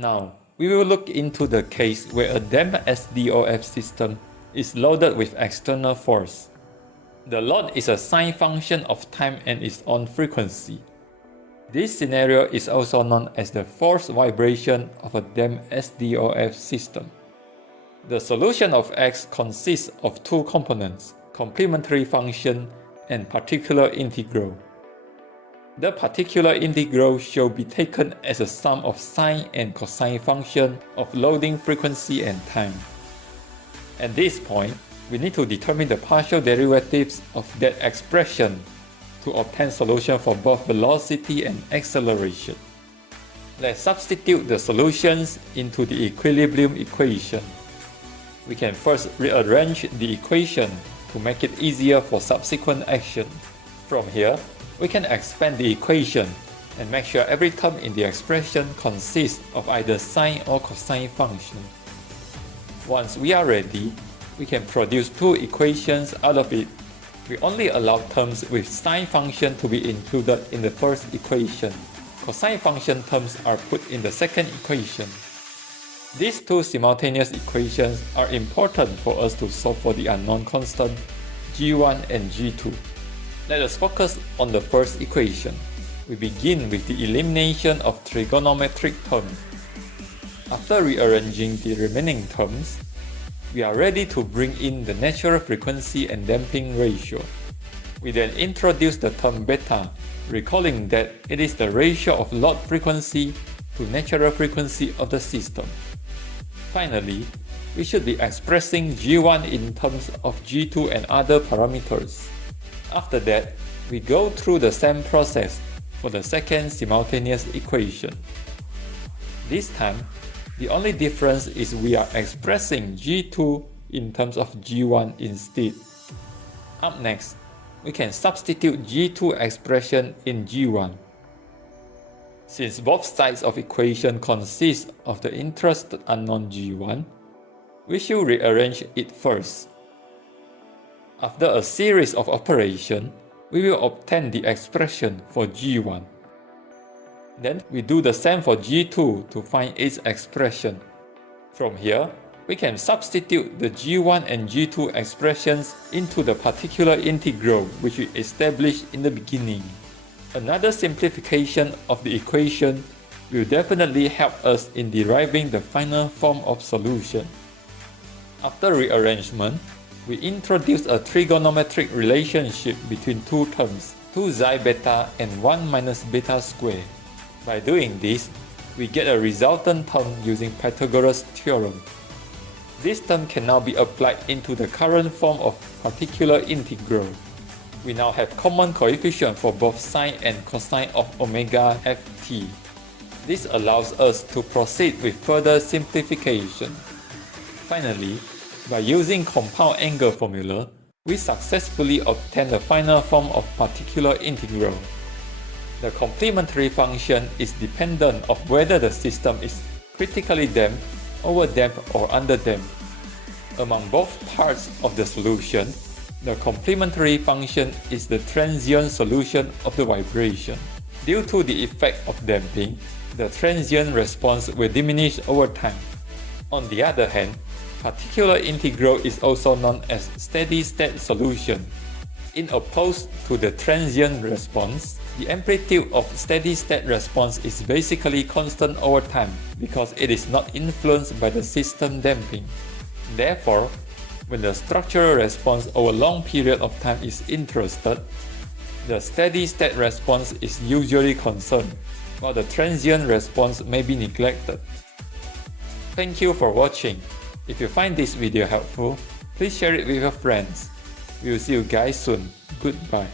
Now, we will look into the case where a damped SDOF system is loaded with external force. The load is a sine function of time and its own frequency. This scenario is also known as the forced vibration of a damped SDOF system. The solution of X consists of two components, complementary function and particular integral. The particular integral shall be taken as a sum of sine and cosine function of loading frequency and time. At this point, we need to determine the partial derivatives of that expression to obtain solution for both velocity and acceleration. Let's substitute the solutions into the equilibrium equation. We can first rearrange the equation to make it easier for subsequent action. From here, we can expand the equation and make sure every term in the expression consists of either sine or cosine function. Once we are ready, we can produce two equations out of it. We only allow terms with sine function to be included in the first equation. Cosine function terms are put in the second equation. These two simultaneous equations are important for us to solve for the unknown constant g1 and g2. Let us focus on the first equation. We begin with the elimination of trigonometric terms. After rearranging the remaining terms, we are ready to bring in the natural frequency and damping ratio. We then introduce the term beta, recalling that it is the ratio of load frequency to natural frequency of the system. Finally, we should be expressing g1 in terms of g2 and other parameters. After that, we go through the same process for the second simultaneous equation. This time, the only difference is we are expressing g2 in terms of g1 instead. Up next, we can substitute g2 expression in g1. Since both sides of equation consist of the interested unknown g1, we should rearrange it first. After a series of operations, we will obtain the expression for g1. Then we do the same for g2 to find its expression. From here, we can substitute the g1 and g2 expressions into the particular integral which we established in the beginning. Another simplification of the equation will definitely help us in deriving the final form of solution. After rearrangement, we introduce a trigonometric relationship between two terms, 2 xi beta and 1 minus beta square. By doing this, we get a resultant term using Pythagoras theorem. This term can now be applied into the current form of particular integral. We now have common coefficient for both sine and cosine of omega ft. This allows us to proceed with further simplification. Finally, by using compound angle formula, we successfully obtain the final form of particular integral. The complementary function is dependent of whether the system is critically damped, overdamped or underdamped. Among both parts of the solution, the complementary function is the transient solution of the vibration. Due to the effect of damping, the transient response will diminish over time. On the other hand, particular integral is also known as steady-state solution. In opposed to the transient response, the amplitude of steady-state response is basically constant over time because it is not influenced by the system damping. Therefore, when the structural response over a long period of time is interested, the steady-state response is usually concerned, while the transient response may be neglected. Thank you for watching. If you find this video helpful, please share it with your friends. We will see you guys soon. Goodbye.